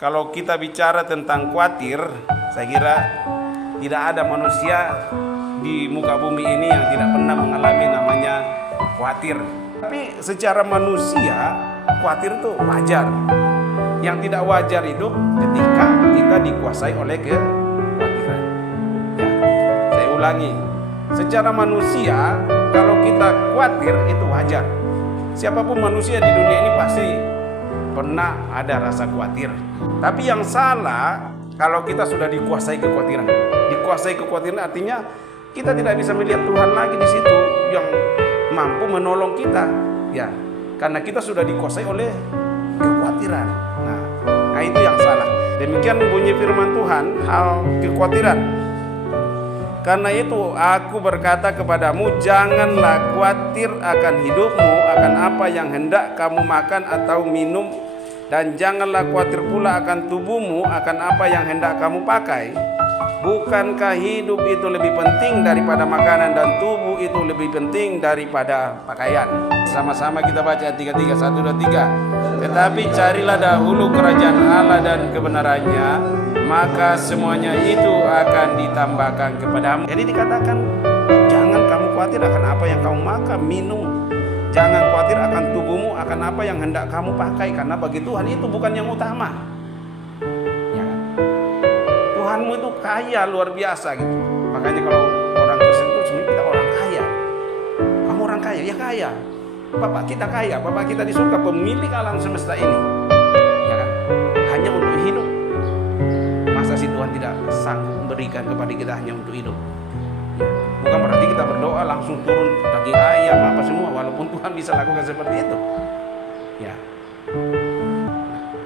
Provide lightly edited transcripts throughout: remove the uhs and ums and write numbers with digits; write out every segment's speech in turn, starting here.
Kalau kita bicara tentang khawatir, saya kira tidak ada manusia di muka bumi ini yang tidak pernah mengalami namanya khawatir. Tapi secara manusia, khawatir itu wajar. Yang tidak wajar itu ketika kita dikuasai oleh kekhawatiran. Ya, saya ulangi. Secara manusia, kalau kita khawatir itu wajar. Siapapun manusia di dunia ini pasti pernah ada rasa khawatir. Tapi yang salah kalau kita sudah dikuasai kekhawatiran. Dikuasai kekhawatiran artinya kita tidak bisa melihat Tuhan lagi di situ yang mampu menolong kita. Ya, karena kita sudah dikuasai oleh kekhawatiran. Nah, itu yang salah. Demikian bunyi firman Tuhan hal kekhawatiran. Karena itu aku berkata kepadamu, janganlah khawatir akan hidupmu, akan apa yang hendak kamu makan atau minum, dan janganlah khawatir pula akan tubuhmu, akan apa yang hendak kamu pakai. Bukankah hidup itu lebih penting daripada makanan, dan tubuh itu lebih penting daripada pakaian? Sama-sama kita baca 3:3, 1, 2, 3. Tetapi carilah dahulu kerajaan Allah dan kebenarannya, maka semuanya itu akan ditambahkan kepadamu. Jadi dikatakan, jangan kamu khawatir akan apa yang kamu makan, minum. Jangan khawatir akan tubuhmu, akan apa yang hendak kamu pakai. Karena bagi Tuhan itu bukan yang utama. Ya. Tuhanmu itu kaya luar biasa gitu. Makanya kalau orang Kristen itu sebenarnya kita orang kaya. Kamu orang kaya, ya kaya. Bapak kita kaya, Bapak kita di surga, pemilik alam semesta ini. Ya kan? Hanya untuk hidup. Masa sih Tuhan tidak sanggup memberikan kepada kita hanya untuk hidup? Ya. Bukan berarti kita berdoa langsung turun daging ayam apa semua, walaupun Tuhan bisa lakukan seperti itu. Ya.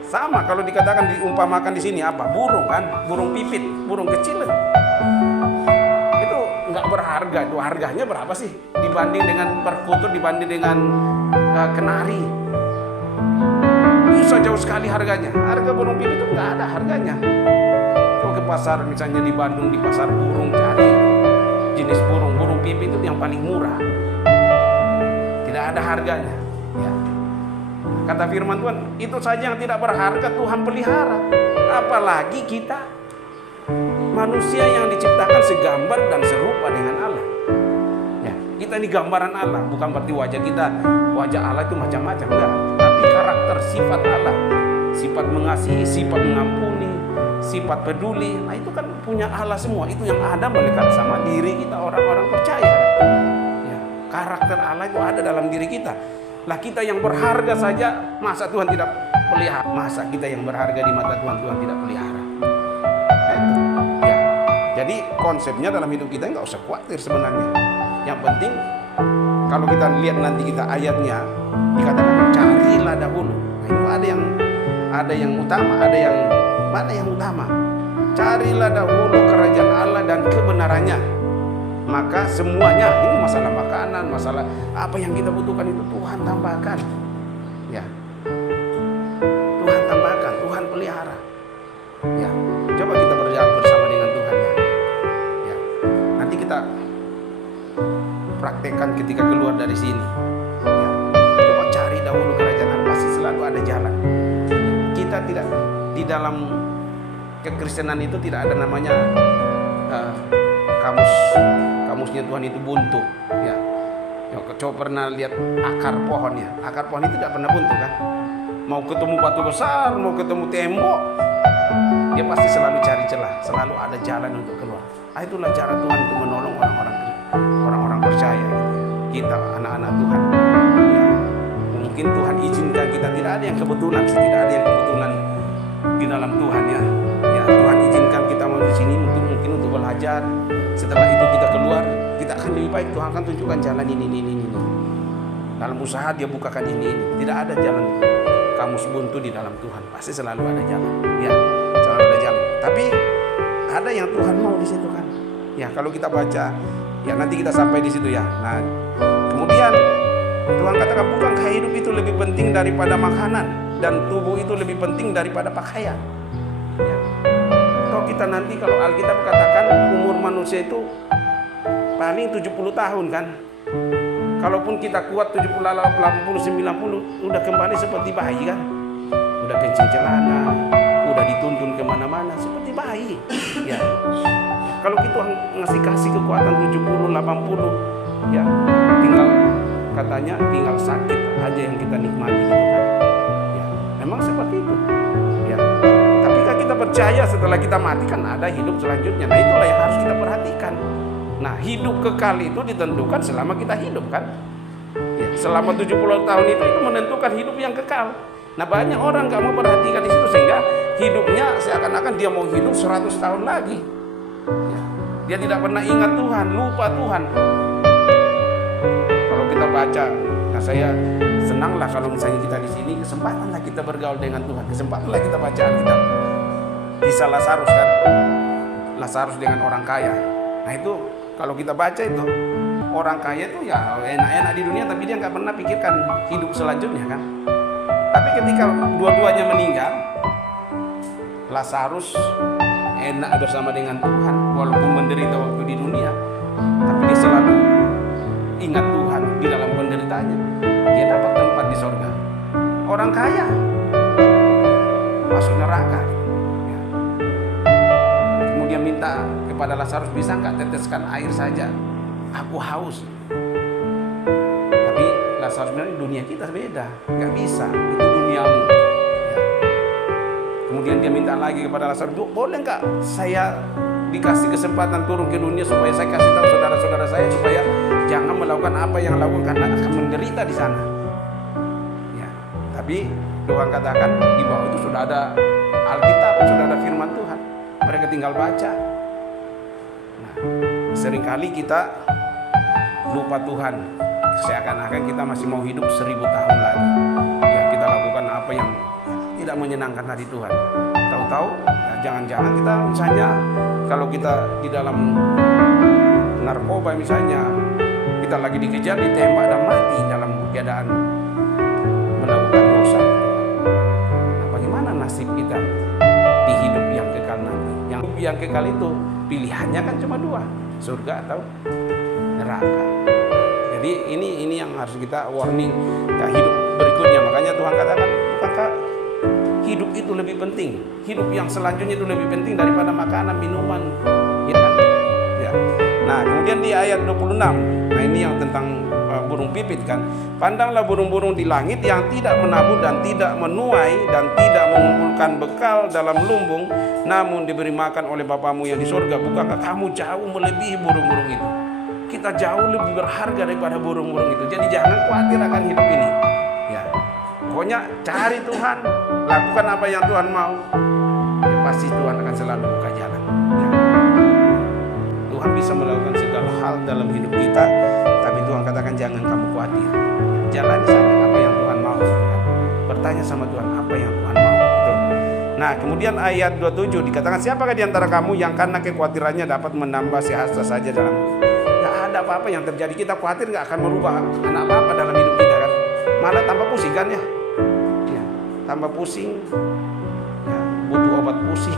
Sama kalau dikatakan diumpamakan di sini apa? Burung kan, burung pipit, burung kecil. Itu nggak berharga. Itu harganya berapa sih dibanding dengan perkutut, dibanding dengan kenari? Bisa jauh sekali harganya. Harga burung pipit itu nggak ada harganya. Kalau ke pasar misalnya di Bandung, di pasar burung, cari jenis burung pipit itu yang paling murah. Tidak ada harganya. Ya. Kata firman Tuhan, itu saja yang tidak berharga Tuhan pelihara. Apalagi kita manusia yang diciptakan segambar dan serupa dengan Allah. Ya, kita ini gambaran Allah, bukan berarti wajah kita, wajah Allah itu macam-macam, enggak. Tapi karakter sifat Allah, sifat mengasihi, sifat mengampuni, sifat peduli. Nah itu kan punya Allah semua. Itu yang ada melekat sama diri kita orang-orang percaya. Ya, karakter Allah itu ada dalam diri kita. Lah kita yang berharga saja, masa Tuhan tidak pelihara? Masa kita yang berharga di mata Tuhan, Tuhan tidak pelihara? Nah, itu. Ya. Jadi konsepnya dalam hidup kita nggak usah khawatir sebenarnya. Yang penting kalau kita lihat nanti kita ayatnya dikatakan carilah dahulu. Nah, itu ada yang utama, ada yang mana yang utama? Carilah dahulu kerajaan Allah dan kebenarannya, maka semuanya, ini masalah makanan, masalah apa yang kita butuhkan itu Tuhan tambahkan. Ya, Tuhan tambahkan, Tuhan pelihara. Ya, coba kita berjalan bersama dengan Tuhan ya. Ya, nanti kita praktekkan ketika keluar dari sini. Ya, coba cari dahulu kerajaan Allah, pasti selalu ada jalan. Kita tidak di dalam kekristenan itu tidak ada namanya kamusnya Tuhan itu buntu. Ya, coba pernah lihat akar pohon ya? Akar pohon itu tidak pernah buntu kan? Mau ketemu batu besar, mau ketemu tembok, dia pasti selalu cari celah, selalu ada jalan untuk keluar. Itulah cara Tuhan untuk menolong orang-orang percaya gitu ya. Kita anak-anak Tuhan. Ya, mungkin Tuhan izinkan kita, tidak ada yang kebetulan, tidak ada yang kebetulan di dalam Tuhan ya. Ya, Tuhan izinkan kita mau di sini mungkin untuk belajar. Setelah itu kita keluar, kita akan lebih baik. Tuhan akan tunjukkan jalan ini. Dalam usaha dia bukakan ini. Tidak ada jalan kamus buntu di dalam Tuhan. Pasti selalu ada jalan. Ya, selalu ada jalan. Tapi ada yang Tuhan mau di situ kan. Ya, kalau kita baca, ya nanti kita sampai di situ ya. Nah, kemudian Tuhan katakan, bukankah hidup itu lebih penting daripada makanan, dan tubuh itu lebih penting daripada pakaian? Ya. Kalau kita nanti, kalau Alkitab katakan umur manusia itu paling 70 tahun kan. Kalaupun kita kuat 70, 80, 90, udah kembali seperti bayi kan. Udah kencing celana, udah masih kasih kekuatan 70, 80. Ya, tinggal katanya tinggal sakit aja yang kita nikmati gitu kan. Ya, memang seperti itu. Ya. Tapi kan kita percaya setelah kita mati kan ada hidup selanjutnya. Nah, itulah yang harus kita perhatikan. Nah, hidup kekal itu ditentukan selama kita hidup kan. Ya, selama 70 tahun itu menentukan hidup yang kekal. Nah, banyak orang gak mau perhatikan di situ sehingga hidupnya seakan-akan dia mau hidup 100 tahun lagi. Ya, dia tidak pernah ingat Tuhan, lupa Tuhan. Kalau kita baca, nah saya senanglah kalau misalnya kita di sini, kesempatanlah kita bergaul dengan Tuhan, kesempatanlah kita baca Alkitab. Kisah Lazarus kan, Lazarus dengan orang kaya. Nah itu kalau kita baca itu orang kaya itu ya enak-enak di dunia, tapi dia nggak pernah pikirkan hidup selanjutnya kan. Tapi ketika dua-duanya meninggal, Lazarus enak bersama dengan Tuhan walaupun menderita waktu di dunia, tapi dia selalu ingat Tuhan di dalam penderitaannya. Dia dapat tempat di sorga. Orang kaya masuk neraka. Ya. Kemudian minta kepada Lazarus, bisa nggak teteskan air saja? Aku haus. Tapi Lazarus bilang, dunia kita beda, nggak bisa. Itu duniamu. Ya. Kemudian dia minta lagi kepada Lazarus, boleh nggak saya dikasih kesempatan turun ke dunia supaya saya kasih tahu saudara-saudara saya supaya jangan melakukan apa yang lakukan karena akan menderita di sana. Ya. Tapi Tuhan katakan di bawah itu sudah ada Alkitab, sudah ada firman Tuhan. Mereka tinggal baca. Nah, seringkali kita lupa Tuhan, seakan-akan kita masih mau hidup 1000 tahun lagi. Ya, kita lakukan apa yang tidak menyenangkan hati Tuhan. Tahu-tahu, ya, jangan-jangan kita misalnya kalau kita di dalam narkoba misalnya, kita lagi dikejar, ditembak dan mati dalam keadaan melakukan dosa. Nah, bagaimana nasib kita di hidup yang kekal nanti? Yang kekal itu pilihannya kan cuma 2, surga atau neraka. Jadi ini yang harus kita warning ya, hidup berikutnya. Makanya Tuhan katakan, bukankah hidup itu lebih penting, hidup yang selanjutnya itu lebih penting daripada makanan, minuman, ya kan? Ya. Nah, kemudian di ayat 26, nah ini yang tentang burung pipit kan. Pandanglah burung-burung di langit yang tidak menabur dan tidak menuai dan tidak mengumpulkan bekal dalam lumbung, namun diberi makan oleh Bapamu yang di surga. Bukankah kamu jauh melebihi burung-burung itu? Kita jauh lebih berharga daripada burung-burung itu. Jadi jangan khawatir akan hidup ini. Ya. Pokoknya cari Tuhan, lakukan apa yang Tuhan mau. Ya, pasti Tuhan akan selalu buka jalan. Ya. Tuhan bisa melakukan segala hal dalam hidup kita, tapi Tuhan katakan jangan kamu khawatir. Jalani saja apa yang Tuhan mau. Bertanya sama Tuhan apa yang Tuhan mau. Betul. Nah, kemudian ayat 27 dikatakan, siapakah di antara kamu yang karena kekhawatirannya dapat menambah sehasta saja dalam hidup? Gak ada apa-apa yang terjadi. Kita khawatir gak akan merubah apa-apa dalam hidup kita kan. Malah tambah pusing kan ya. Tambah pusing ya, butuh obat pusing,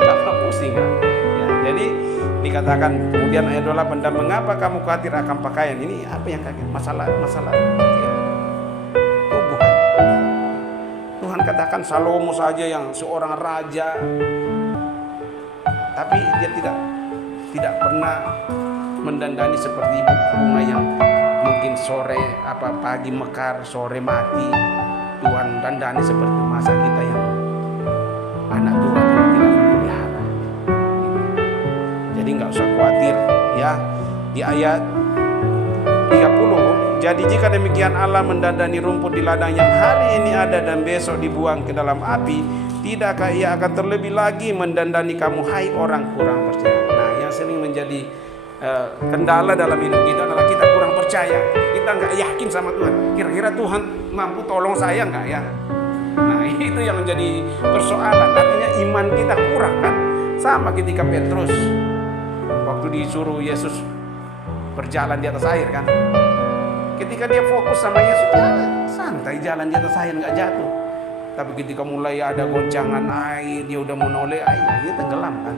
tambah pusing kan ya. Jadi dikatakan kemudian ayat 28, dan mengapa kamu khawatir akan pakaian? Ini apa yang kaget? Masalah ya, tubuh kan. Tuhan katakan Salomo saja yang seorang raja, tapi dia tidak pernah mendandani seperti bunga yang mungkin sore pagi mekar, sore mati. Tuhan dandani seperti masa kita yang anak Tuhan tidak akan pelihara. Jadi nggak usah khawatir ya. Di ayat 30, jadi jika demikian Allah mendandani rumput di ladang yang hari ini ada dan besok dibuang ke dalam api, tidakkah Ia akan terlebih lagi mendandani kamu, hai orang kurang percaya? Nah, yang sering menjadi kendala dalam hidup kita adalah kita kurang percaya. Kita nggak yakin sama Tuhan. Kira-kira Tuhan mampu tolong saya nggak ya? Nah, itu yang menjadi persoalan. Artinya iman kita kurang kan? Sama ketika Petrus waktu disuruh Yesus berjalan di atas air kan? Ketika dia fokus sama Yesus, ya santai jalan di atas air, nggak jatuh. Tapi ketika mulai ada goncangan air, dia udah menoleh air, dia tenggelam kan?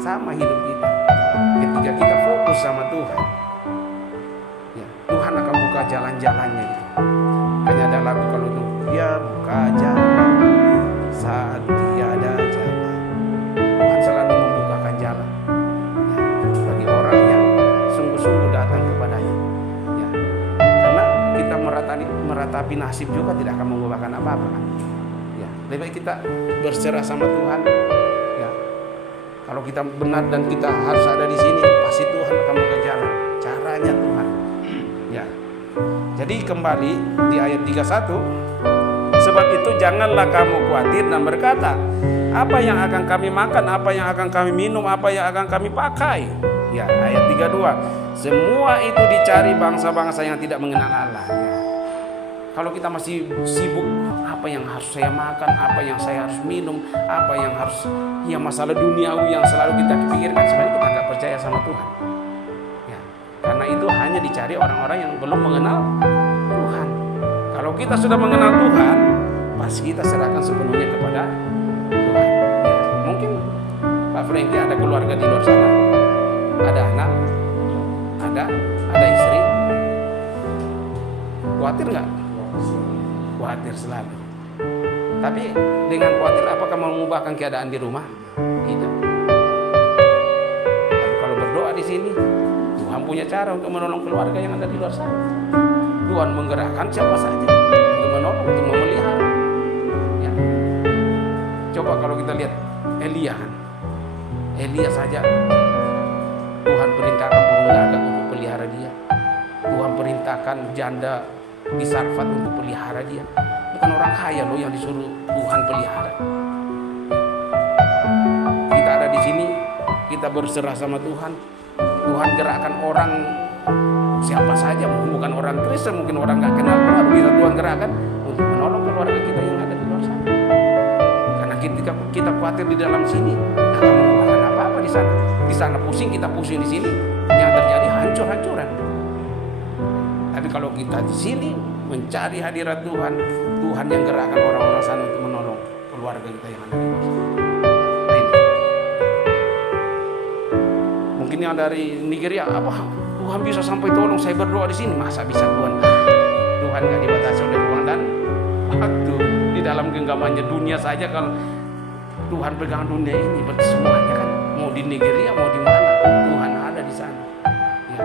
Sama hidup kita. Ketika kita fokus sama Tuhan, ya, Tuhan akan buka jalan-jalannya gitu. Hanya ada lagu kalau itu, dia buka jalan saat tiada jalan. Tuhan selalu membukakan jalan nasib juga tidak akan mengubahkan apa-apa kan. Ya, lebih baik kita berserah sama Tuhan. Ya, kalau kita benar dan kita harus ada di sini, pasti Tuhan akan buka jalan. Caranya Tuhan. Ya. Jadi kembali di ayat 31, sebab itu janganlah kamu khawatir dan berkata, apa yang akan kami makan, apa yang akan kami minum, apa yang akan kami pakai. Ya, ayat 32, semua itu dicari bangsa-bangsa yang tidak mengenal Allah. Ya. Kalau kita masih sibuk, apa yang harus saya makan, apa yang saya harus minum, apa yang harus, ya masalah duniawi yang selalu kita pikirkan, sebenarnya kita nggak percaya sama Tuhan. Ya, karena itu hanya dicari orang-orang yang belum mengenal Tuhan. Kalau kita sudah mengenal Tuhan, pasti kita serahkan sepenuhnya kepada Tuhan. Ya, mungkin Pak Franky ada keluarga di luar sana, ada anak, ada istri. Khawatir nggak? Khawatir selalu. Tapi dengan khawatir apakah mengubahkan keadaan di rumah? Tidak. Tapi kalau berdoa di sini, Tuhan punya cara untuk menolong keluarga yang ada di luar sana. Tuhan menggerakkan siapa saja untuk menolong, untuk memelihara. Ya. Coba kalau kita lihat Elia saja Tuhan perintahkan penggagak untuk pelihara dia. Tuhan perintahkan janda di Sarfat untuk pelihara dia. Bukan orang kaya loh yang disuruh Tuhan pelihara. Kita ada di sini, kita berserah sama Tuhan. Tuhan gerakkan orang siapa saja, bukan orang Kristen, mungkin orang gak kenal Tuhan, bisa Tuhan gerakkan untuk menolong keluarga kita yang ada di luar sana. Karena ketika kita khawatir di dalam sini, gak akan mengubahkan apa-apa di sana. Di sana pusing, kita pusing di sini, yang terjadi hancur-hancuran. Tapi kalau kita di sini mencari hadirat Tuhan, Tuhan yang gerakkan orang-orang sana untuk menolong keluarga kita yang ada di luar sana. Mungkin yang dari Nigeria, apa Tuhan bisa sampai tolong saya berdoa di sini? Masa bisa Tuhan? Tuhan nggak dibatasi oleh ruang dan waktu. Di dalam genggamannya dunia saja, kalau Tuhan pegang dunia ini berarti semuanya kan, mau di Nigeria mau di mana, Tuhan ada di sana. Ya.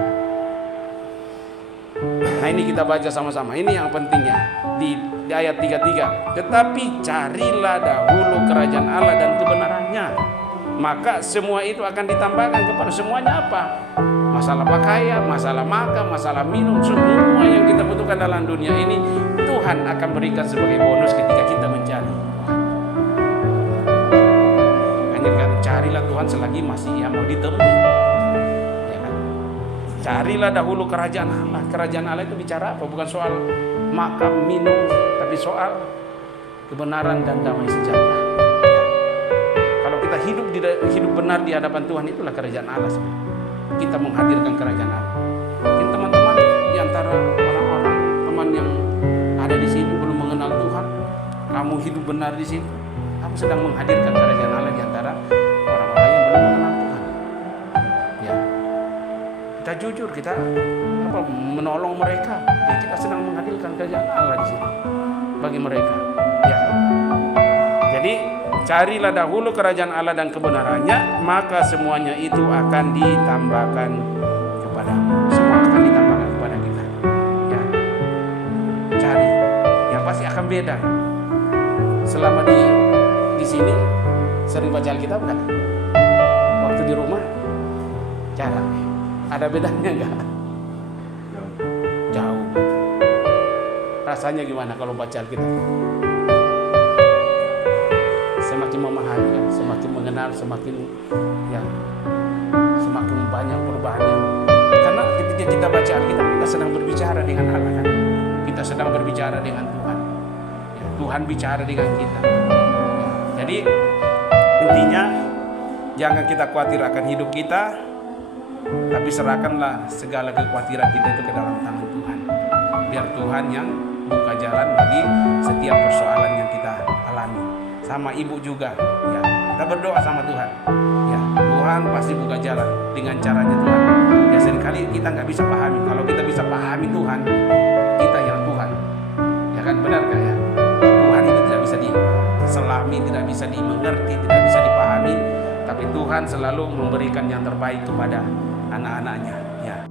Nah ini kita baca sama-sama. Ini yang pentingnya di ayat 33. Tetapi carilah dahulu kerajaan Allah dan kebenarannya, maka semua itu akan ditambahkan kepada semuanya. Apa? Masalah pakaian, masalah makan, masalah minum, semua yang kita butuhkan dalam dunia ini Tuhan akan berikan sebagai bonus ketika kita mencari. Hanya kan carilah Tuhan selagi masih yang mau ditemui. Ya kan? Carilah dahulu kerajaan Allah. Kerajaan Allah itu bicara apa? Bukan soal makan, minum, tapi soal kebenaran dan damai sejahtera. Kita hidup benar di hadapan Tuhan, itulah kerajaan Allah. Kita menghadirkan kerajaan Allah. Mungkin teman-teman di antara orang-orang teman yang ada di sini belum mengenal Tuhan, kamu hidup benar di sini, kamu sedang menghadirkan kerajaan Allah di antara orang-orang yang belum mengenal Tuhan. Ya, kita jujur, kita menolong mereka. Ya, kita sedang menghadirkan kerajaan Allah di sini bagi mereka. Ya, jadi carilah dahulu kerajaan Allah dan kebenarannya, maka semuanya itu akan ditambahkan kepada. Semua akan ditambahkan kepada kita. Ya, cari. Ya pasti akan beda. Selama di sini sering baca Alkitab kan? Waktu di rumah jarang. Ada bedanya enggak? Jauh. Rasanya gimana kalau baca Alkitab? Semakin memahami kan, semakin mengenal, semakin banyak perubahannya. Karena ketika kita baca Alkitab, kita sedang berbicara dengan Allah kan. Kita sedang berbicara dengan Tuhan. Ya, Tuhan bicara dengan kita. Ya, jadi intinya jangan kita khawatir akan hidup kita, tapi serahkanlah segala kekhawatiran kita itu ke dalam tangan Tuhan. Biar Tuhan yang buka jalan bagi setiap persoalan yang kita alami. Sama ibu juga, ya kita berdoa sama Tuhan, ya Tuhan pasti buka jalan dengan caranya Tuhan. Ya seringkali kita nggak bisa pahami. Kalau kita bisa pahami Tuhan, kita yang Tuhan, ya kan, benar gak ya? Tuhan itu tidak bisa diselami, tidak bisa dimengerti, tidak bisa dipahami. Tapi Tuhan selalu memberikan yang terbaik kepada anak-anaknya. Ya.